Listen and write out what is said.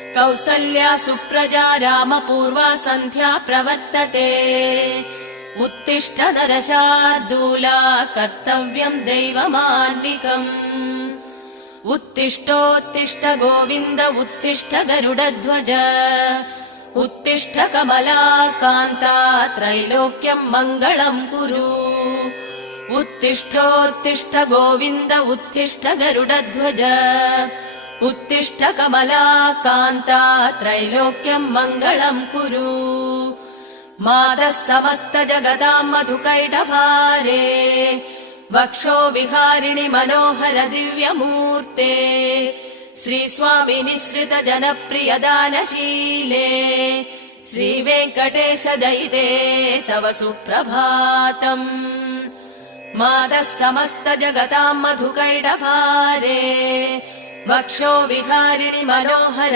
कौसल्या सुप्रजा रामपूर्वा सन्ध्या प्रवर्तते। उत्तिष्ठ नरशार्दूला कर्तव्यम् दैवमान्निकम्। उत्तिष्ठोत्तिष्ठ गोविन्द उत्तिष्ठ गरुडध्वज। उत्तिष्ठ कमलाकान्ता त्रैलोक्यम् मङ्गलम् कुरु। उत्तिष्ठोत्तिष्ठ गोविन्द उत्तिष्ठ गरुडध्वज। उत्तिष्ठ कमलाकान्ता त्रैलोक्यम् मङ्गलम् कुरु। मातः समस्त जगताम् मधुकैटभारे। वक्षो विहारिणि मनोहर दिव्यमूर्ते। श्रीस्वामि निःसृत जनप्रिय दानशीले। श्रीवेङ्कटेश दयिते तव सुप्रभातम्। मातः समस्त जगताम् मधुकैटभारे। वक्षो विहारिणि मनोहर